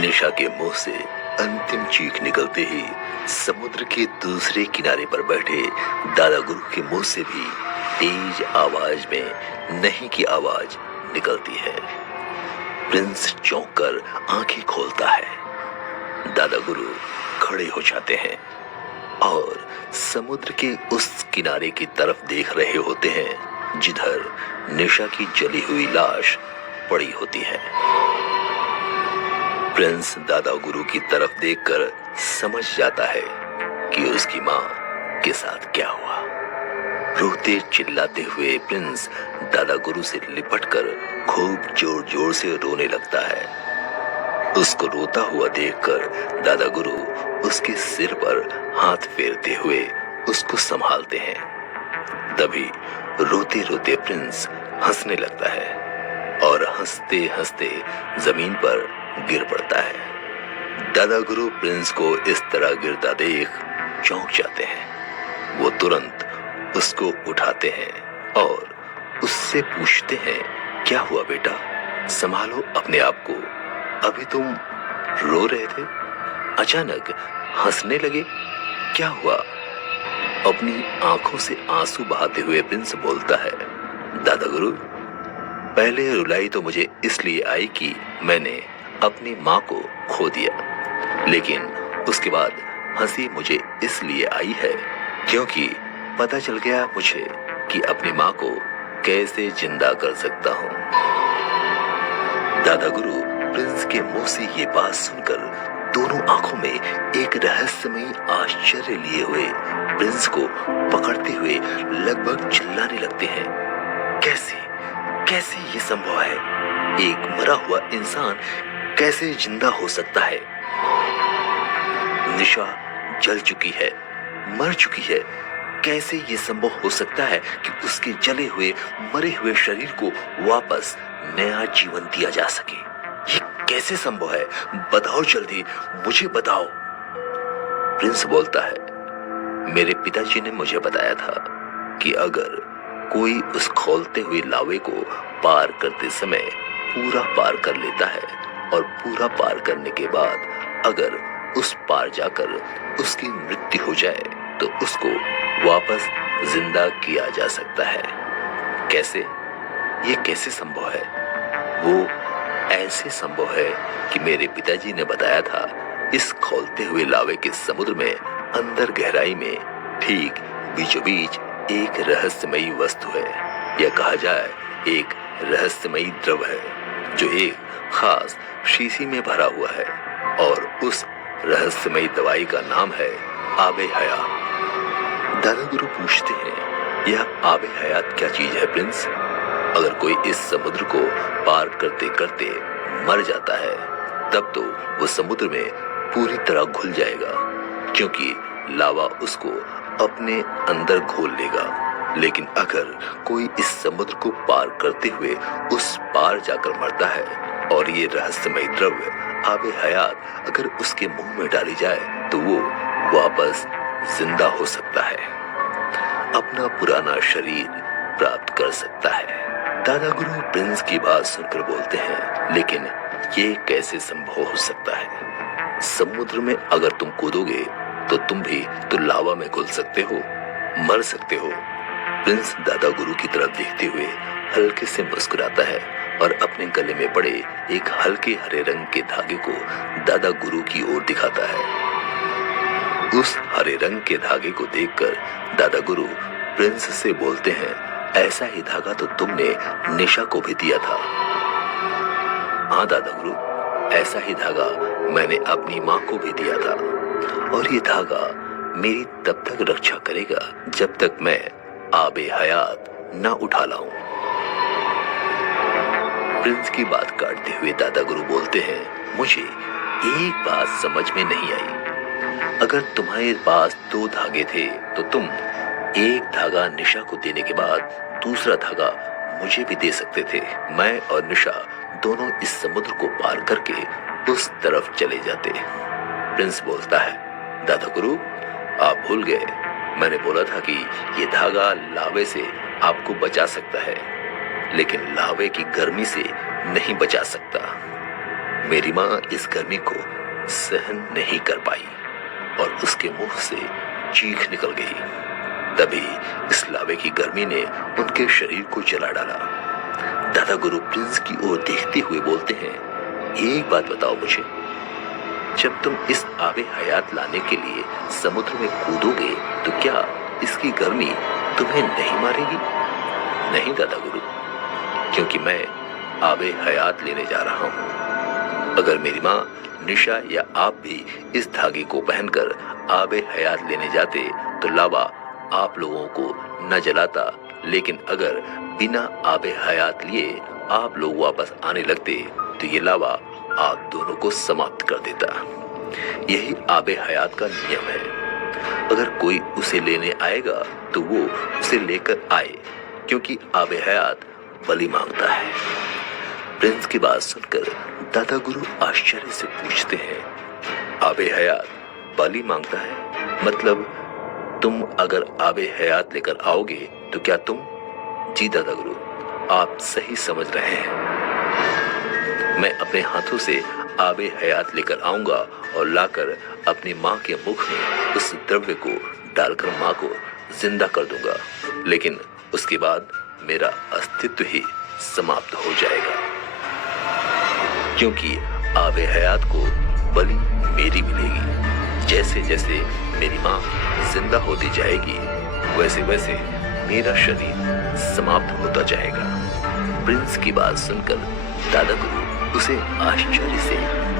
निशा के मुंह से अंतिम चीख निकलते ही समुद्र के दूसरे किनारे पर बैठे दादा गुरु के मुंह से भी तेज आवाज में नहीं की आवाज निकलती है। प्रिंस चौंक कर आंखें खोलता है। दादा गुरु खड़े हो जाते हैं और समुद्र के उस किनारे की तरफ देख रहे होते हैं जिधर निशा की जली हुई लाश पड़ी होती है। प्रिंस दादा गुरु की तरफ देखकर समझ जाता है कि उसकी मां के साथ क्या हुआ। रोते चिल्लाते हुए प्रिंस दादा गुरु से लिपटकर खूब जोर जोर से रोने लगता है। उसको रोता हुआ देखकर दादा गुरु उसके सिर पर हाथ फेरते हुए उसको संभालते हैं। तभी रोते रोते प्रिंस हंसने लगता है और हंसते हंसते जमीन पर गिर पड़ता है। दादा गुरु प्रिंस को इस तरह गिरता देख चौंक जाते हैं। वो तुरंत उसको उठाते हैं और उससे पूछते हैं, क्या हुआ बेटा, संभालो अपने आप को, अभी तुम रो रहे थे, अचानक हंसने लगे, क्या हुआ? अपनी आंखों से आंसू बहाते हुए प्रिंस बोलता है, दादा गुरु पहले रुलाई तो मुझे इसलिए आई कि मैंने अपनी माँ को खो दिया, लेकिन उसके बाद हंसी मुझे इसलिए आई है क्योंकि पता चल गया मुझे कि अपनी माँ को कैसे जिंदा कर सकता हूँ। दादा गुरु प्रिंस के मुंह से ये बात सुनकर दोनों आंखों में एक रहस्यमयी आश्चर्य लिए हुए प्रिंस को पकड़ते हुए लगभग चिल्लाने लगते हैं, कैसे कैसे ये संभव है? एक मरा हुआ इंसान कैसे जिंदा हो सकता है? निशा जल चुकी है, मर चुकी है, कैसे ये संभव हो सकता है कि उसके जले हुए मरे हुए शरीर को वापस नया जीवन दिया जा सके? ये कैसे संभव है? बताओ जल्दी, मुझे बताओ। प्रिंस बोलता है, मेरे पिताजी ने मुझे बताया था कि अगर कोई उस खौलते हुए लावे को पार करते समय पूरा पार कर लेता है और पूरा पार करने के बाद अगर उस पार जाकर उसकी मृत्यु हो जाए तो उसको वापस जिंदा किया जा सकता है। कैसे? ये कैसे संभव है? वो ऐसे संभव है कि मेरे पिताजी ने बताया था, इस खौलते हुए लावे के समुद्र में अंदर गहराई में ठीक बीचों बीच एक रहस्यमयी वस्तु है, या कहा जाए एक रहस्यमयी द्रव है जो एक खास शीशी में भरा हुआ है और उस रहस्यमयी दवाई का नाम है आबे हयात। दादा गुरु पूछते हैं, यह आबे हयात क्या चीज है प्रिंस? अगर कोई इस समुद्र को पार करते करते मर जाता है तब तो वो समुद्र में पूरी तरह घुल जाएगा क्योंकि लावा उसको अपने अंदर घोल लेगा। लेकिन अगर कोई इस समुद्र को पार करते हुए उस पार जाकर मरता है और ये रहस्यमय द्रव्य आबे हयात अगर उसके मुंह में डाली जाए तो वो वापस जिंदा हो सकता है, अपना पुराना शरीर प्राप्त कर सकता है। दादा गुरु प्रिंस की बात सुनकर बोलते हैं, लेकिन ये कैसे संभव हो सकता है? समुद्र में अगर तुम कूदोगे तो तुम भी तो लावा में घुल सकते हो, मर सकते हो। प्रिंस दादा गुरु की तरफ देखते हुए हल्के से मुस्कुराता है और अपने गले में पड़े एक हल्के हरे रंग के धागे को दादा गुरु की ओर दिखाता है। उस हरे रंग के धागे को देखकर दादा गुरु प्रिंस से बोलते हैं, ऐसा ही धागा तो तुमने निशा को भी दिया था। हाँ दादा गुरु, ऐसा ही धागा मैंने अपनी माँ को भी दिया था और ये धागा मेरी तब तक रक्षा करेगा जब तक मैं आबे हयात न उठा लाऊं। प्रिंस की बात काटते हुए दादा गुरु बोलते हैं, मुझे एक बात समझ में नहीं आई। अगर तुम्हारे पास 2 धागे थे तो तुम एक धागा निशा को देने के बाद दूसरा धागा मुझे भी दे सकते थे। मैं और निशा दोनों इस समुद्र को पार करके उस तरफ चले जाते। प्रिंस बोलता है, दादा गुरु आप भूल गए, मैंने बोला था कि ये धागा लावे से आपको बचा सकता है, लेकिन लावे की गर्मी से नहीं बचा सकता। मेरी माँ इस गर्मी को सहन नहीं कर पाई और उसके मुंह से चीख निकल गई। तभी इस लावे की गर्मी ने उनके शरीर को जला डाला। दादा गुरु प्रिंस की ओर देखते हुए बोलते हैं, एक बात बताओ मुझे, जब तुम इस आबे हयात लाने के लिए समुद्र में कूदोगे तो क्या इसकी गर्मी तुम्हें नहीं मारेगी? नहीं दादा गुरु, क्योंकि मैं आबे हयात लेने जा रहा हूं। अगर मेरी माँ, निशा या आप भी इस धागे को पहनकर आबे हयात लेने जाते तो लावा आप लोगों को न जलाता, लेकिन अगर बिना आबे हयात लिए आप लोग वापस आने लगते तो ये लावा आप दोनों को समाप्त कर देता। यही आबे हयात का नियम है। अगर कोई उसे लेने आएगा तो वो उसे लेकर आए, क्योंकि आबे हयात बलि मांगता है। प्रिंस की बात सुनकर दादा गुरु आश्चर्य से पूछते हैं, आबे हयात बलि मांगता है? मतलब तुम अगर आबे हयात लेकर आओगे तो क्या तुम? जी दादा गुरु, आप सही समझ रहे हैं। मैं अपने हाथों से आबे हयात लेकर आऊंगा और लाकर अपनी माँ के मुख में उस द्रव्य को डालकर माँ को जिंदा कर दूंगा, लेकिन उसके बाद मेरा अस्तित्व ही समाप्त हो जाएगा, क्योंकि आबे हयात को बलि मेरी मिलेगी। जैसे जैसे मेरी माँ जिंदा होती जाएगी वैसे वैसे मेरा शरीर समाप्त होता जाएगा। प्रिंस की बात सुनकर दादा गुरु उसे आश्चर्य से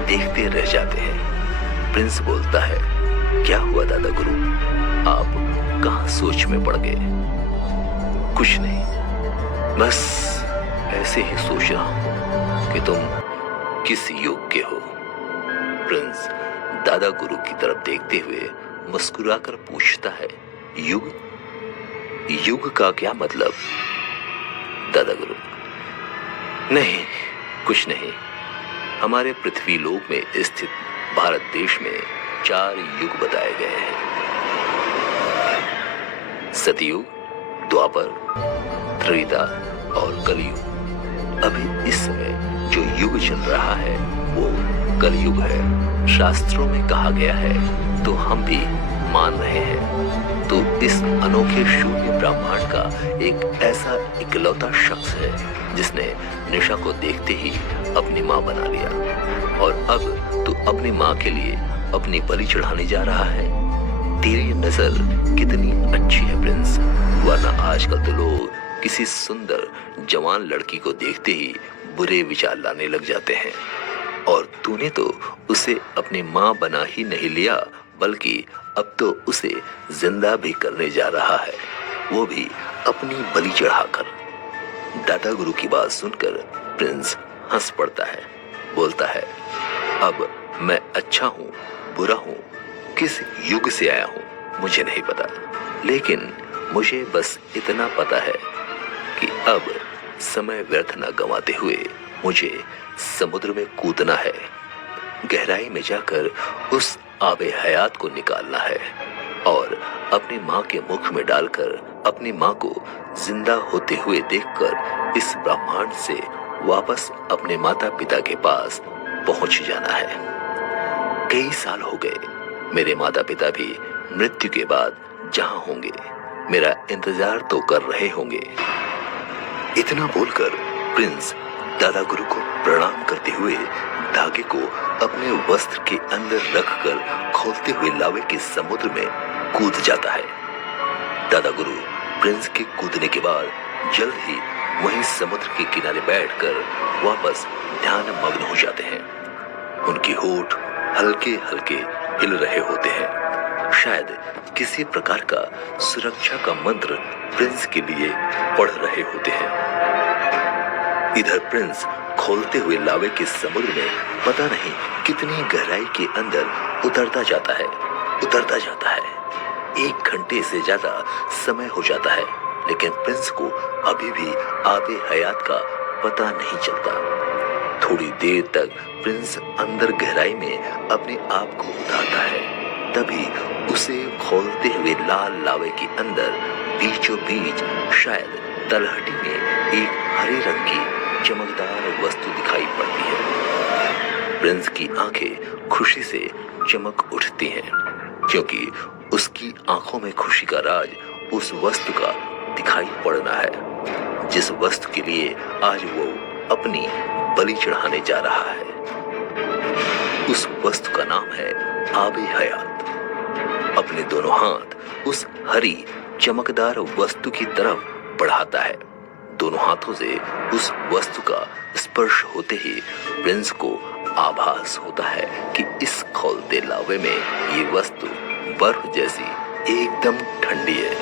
देखते रह जाते हैं। प्रिंस बोलता है, क्या हुआ दादा गुरु, आप कहाँ सोच में पड़ गए? कुछ नहीं, बस ऐसे ही सोच रहा हूँ कि तुम किस युग के हो। प्रिंस दादा गुरु की तरफ देखते हुए मुस्कुराकर पूछता है, युग? युग का क्या मतलब? दादा गुरु, नहीं, कुछ नहीं। हमारे पृथ्वी लोक में स्थित भारत देश में 4 युग बताए गए हैं। सतयुग, द्वापर, त्रेता और कलयुग। अभी इस समय जो युग चल रहा है वो कलयुग है। शास्त्रों में कहा गया है तो हम भी मान रहे हैं। तो इस अनोखे शून्य ब्रह्मांड का एक ऐसा इकलौता शख्स है जिसने निशा को देखते ही अपनी माँ बना लिया, और अब तो अपनी माँ के लिए अपनी बलि चढ़ाने जा रहा है। तेरी नजर कितनी अच्छी है प्रिंस, वरना आजकल तो लोग किसी सुंदर जवान लड़की को देखते ही बुरे विचार लाने लग जाते हैं, और तूने तो उसे अपनी माँ बना ही नहीं लिया, बल्कि अब तो उसे जिंदा भी करने जा रहा है, वो भी अपनी बलि चढ़ाकर। दादा गुरु की बात सुनकर प्रिंस हंस पड़ता है, बोलता है, अब मैं अच्छा हूँ बुरा हूँ, किस युग से आया हूँ मुझे नहीं पता, लेकिन मुझे बस इतना पता है कि अब समय व्यर्थ न गंवाते हुए मुझे समुद्र में कूदना है। गहराई में जाकर उस आबे हयात को निकालना है और अपनी माँ के मुख में डालकर अपनी माँ को जिंदा होते हुए देखकर इस ब्रह्मांड से वापस अपने माता पिता के पास पहुंच जाना है। कई साल हो गए, मेरे माता पिता भी मृत्यु के बाद जहां होंगे मेरा इंतजार तो कर रहे होंगे। इतना बोलकर प्रिंस दादा गुरु को प्रणाम करते हुए धागे को अपने वस्त्र के अंदर रखकर खोलते हुए लावे के समुद्र में कूद जाता है। दादा गुरु प्रिंस के कूदने के बाद जल्द ही वहीं समुद्र के किनारे बैठकर वापस ध्यान मग्न हो जाते हैं। उनके होठ हल्के हल्के हिल रहे होते हैं, शायद किसी प्रकार का सुरक्षा का मंत्र प्रिंस के लिए पढ़ रहे होते हैं। इधर प्रिंस खोलते हुए लावे के समुद्र में पता नहीं कितनी गहराई के अंदर उतरता जाता है। 1 घंटे से ज्यादा समय हो जाता है, लेकिन प्रिंस को अभी भी आबे हयात का पता नहीं चलता। थोड़ी देर तक प्रिंस अंदर गहराई में अपने आप को उतारता है, तभी उसे खोलते हुए लाल लावे के अंदर बीचों बीच शायद तलहटी में एक हरे रंग की चमकदार वस्तु दिखाई पड़ती है। प्रिंस की आंखें खुशी से चमक उठती हैं, क्योंकि उसकी आंखों में खुशी का राज उस वस्तु का दिखाई पड़ना है जिस वस्तु के लिए आज वो अपनी बलि चढ़ाने जा रहा है। उस वस्तु का नाम है आबे हयात। अपने दोनों हाथ उस हरी चमकदार वस्तु की तरफ बढ़ाता है। दोनों हाथों से उस वस्तु का स्पर्श होते ही प्रिंस को आभास होता है कि इस खौलते लावे में ये वस्तु बर्फ जैसी एकदम ठंडी है।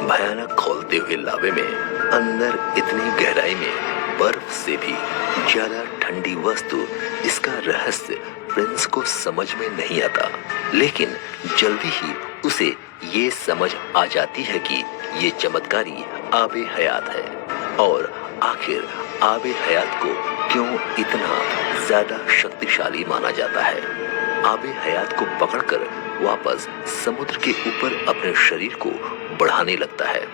भयानक खौलते हुए लावे में अंदर इतनी गहराई में बर्फ से भी ज्यादा ठंडी वस्तु, इसका रहस्य प्रिंस को समझ में नहीं आता। लेकिन जल्दी ही उसे ये समझ आ जाती है कि ये चमत्कारी आबे हयात है और आखिर आबे हयात को क्यों इतना ज्यादा शक्तिशाली माना जाता है। आबे हयात को पकड़कर वापस समुद्र के ऊपर अपने शरीर को बढ़ाने लगता है।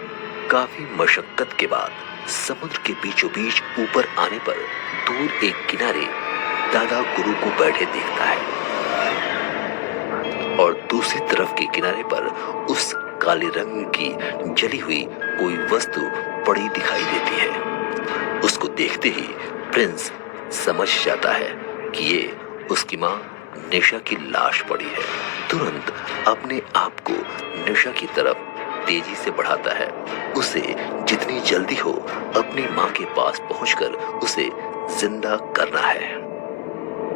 काफी मशक्कत के बाद समुद्र के बीचों बीच ऊपर आने पर दूर एक किनारे दादा गुरु को बैठे देखता है और दूसरी तरफ के किनारे पर उस काले रंग की जली हुई कोई वस्तु पड़ी दिखाई देती है। उसको देखते ही प्रिंस समझ जाता है कि ये उसकी माँ निशा की लाश पड़ी है। तुरंत अपने आप को निशा की तरफ तेजी से बढ़ाता है। उसे जितनी जल्दी हो अपनी माँ के पास पहुंचकर उसे जिंदा करना है।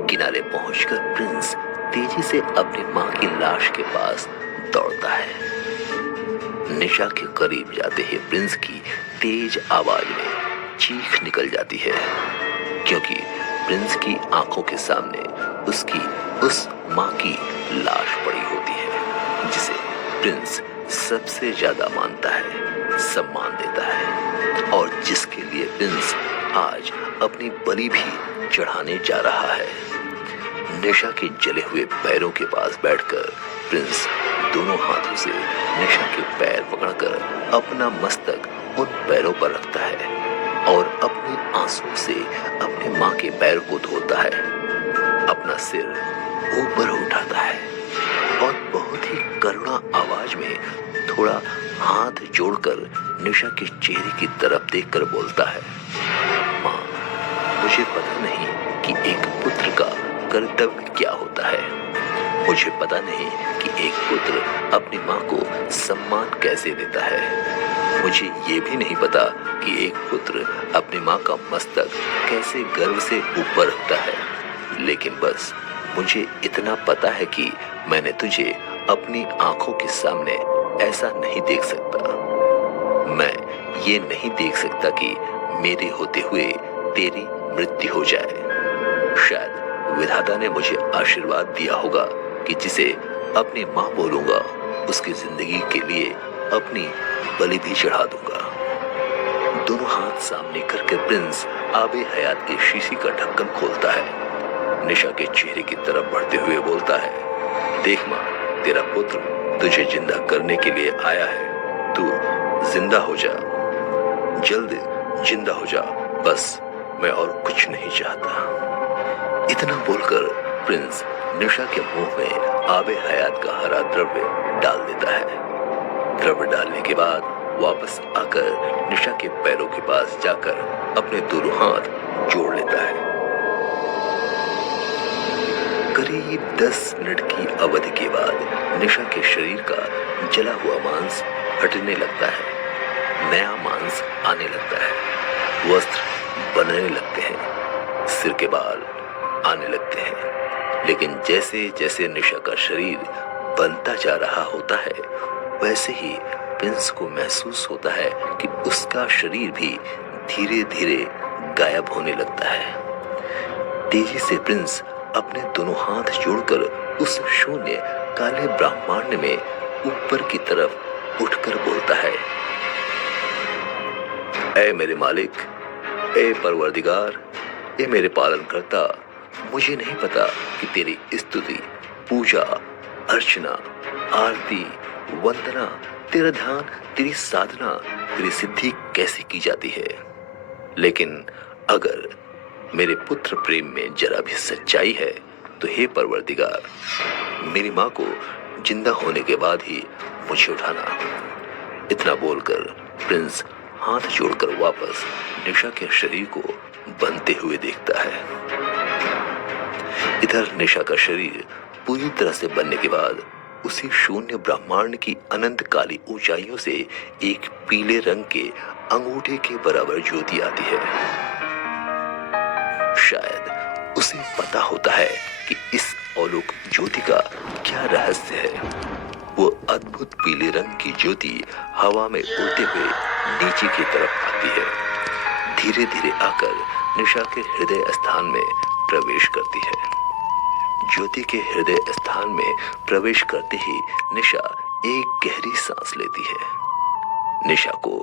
किनारे पहुंचकर प्रिंस तेजी से अपनी माँ की लाश के पास दौड़ता है। निशा के करीब जाते ही प्रिंस की तेज आवाज में चीख निकल जाती है, क्योंकि प्रिंस की आंखों के सामने उसकी उस माँ की लाश पड़ी होती है जिसे प्रिंस सबसे ज्यादा मानता है, सम्मान देता है और जिसके लिए प्रिंस आज अपनी बलि भी चढ़ाने जा रहा है। निशा के जले हुए पैरों के पास बैठकर प्रिंस दोनों हाथों से निशा के पैर पकड़कर अपना मस्तक उन पैरों पर रखता है और अपने आंसू से अपने माँ के पैर को धोता है। अपना सिर ऊपर उठाता है और बहुत ही करुणा आवाज में थोड़ा हाथ जोड़कर निशा के चेहरे की तरफ देखकर बोलता है, माँ, मुझे पता नहीं कि एक पुत्र का कर्तव्य क्या होता है। मुझे पता नहीं कि एक पुत्र अपनी माँ को सम्मान कैसे देता है। मुझे ये भी नहीं पता कि एक पुत्र अपनी माँ का मस्तक कैसे गर्व से ऊपर रखता है। लेकिन बस मुझे इतना पता है कि मैंने तुझे अपनी आंखों के सामने ऐसा नहीं देख सकता। मैं ये नहीं देख सकता कि मेरे होते हुए तेरी मृत्यु हो जाए। शायद विधाता ने मुझे आशीर्वाद दिया होगा कि जिसे अपनी माँ बोलूंगा उसकी जिंदगी के लिए अपनी बलि भी चढ़ा दूंगा। दोनों हाथ सामने करके प्रिंस आबे हयात के शीशी का ढक्कन खोलता है। निशा के चेहरे की तरफ बढ़ते हुए बोलता है, देख माँ, तेरा पुत्र तुझे जिंदा करने के लिए आया है। तू जिंदा हो जा, जल्द जिंदा हो जा, बस मैं और कुछ नहीं चाहता। इतना बोलकर प्रिंस निशा के मुंह में आबे हयात का हरा द्रव्य डाल देता है। द्रव्य डालने के बाद वापस आकर निशा के पैरों के पास जाकर अपने दोनों हाथ जोड़ लेता है। करीब 10 मिनट की अवधि के बाद निशा के शरीर का जला हुआ मांस हटने लगता है। नया मांस आने लगता है। वस्त्र बनने लगते हैं। सिर के बाल आने लगते हैं। लेकिन जैसे जैसे निशा का शरीर बनता जा रहा होता है, वैसे ही प्रिंस को महसूस होता है कि उसका शरीर भी धीरे धीरे गायब होने लगता है। तेजी से प्रिंस अपने दोनों हाथ जोड़कर उस शून्य काले ब्रह्मांड में ऊपर की तरफ उठकर बोलता है, ऐ मेरे मालिक, ऐ परवरदिगार, ऐ मेरे पालनकर्ता, मुझे नहीं पता कि तेरी स्तुति, पूजा, अर्चना, आरती, वंदना, तेरा ध्यान, तेरी साधना, तेरी सिद्धि कैसे की जाती है। लेकिन अगर मेरे पुत्र प्रेम में जरा भी सच्चाई है तो हे परवरदिगार, मेरी माँ को जिंदा होने के बाद ही मुझे उठाना। इतना बोलकर प्रिंस हाथ जोड़कर वापस निशा के शरीर को बनते हुए देखता है। इधर निशा का शरीर पूरी तरह से बनने के बाद उसी शून्य ब्रह्मांड की अनंत काली ऊंचाइयों से एक पीले रंग के अंगूठे के बराबर ज्योति आती है। शायद उसे पता होता है कि इस अलौकिक ज्योति का क्या रहस्य है। वो अद्भुत पीले रंग की ज्योति हवा में उड़ते हुए नीचे की तरफ आती है, धीरे धीरे आकर निशा के हृदय स्थान में प्रवेश करती है। ज्योति के हृदय स्थान में प्रवेश करते ही निशा एक गहरी सांस लेती है। निशा को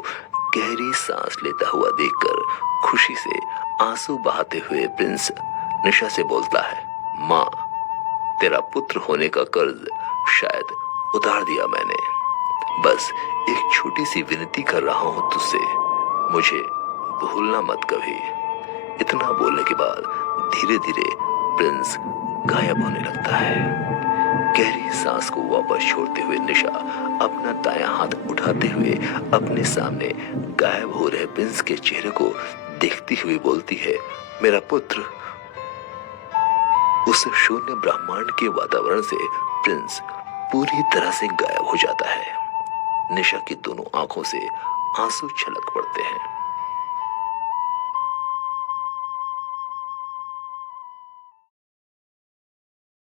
गहरी सांस लेता हुआ देखकर खुशी से आंसू बहाते हुए प्रिंस निशा से बोलता है, माँ, तेरा पुत्र होने का कर्ज शायद उतार दिया मैंने। बस एक छोटी सी विनती कर रहा हूं तुझसे, मुझे भूलना मत कभी। इतना बोलने के बाद धीरे धीरे प्रिंस गायब होने लगता है। गहरी सांस को वापस छोड़ते हुए निशा अपना दायां हाथ उठाते हुए अपने सामने गायब हो रहे प्रिंस के चेहरे को देखती हुई बोलती है, मेरा पुत्र। उस शून्य ब्रह्मांड के वातावरण से प्रिंस पूरी तरह से गायब हो जाता है। निशा की दोनों आंखों से आंसू छलक पड़ते हैं।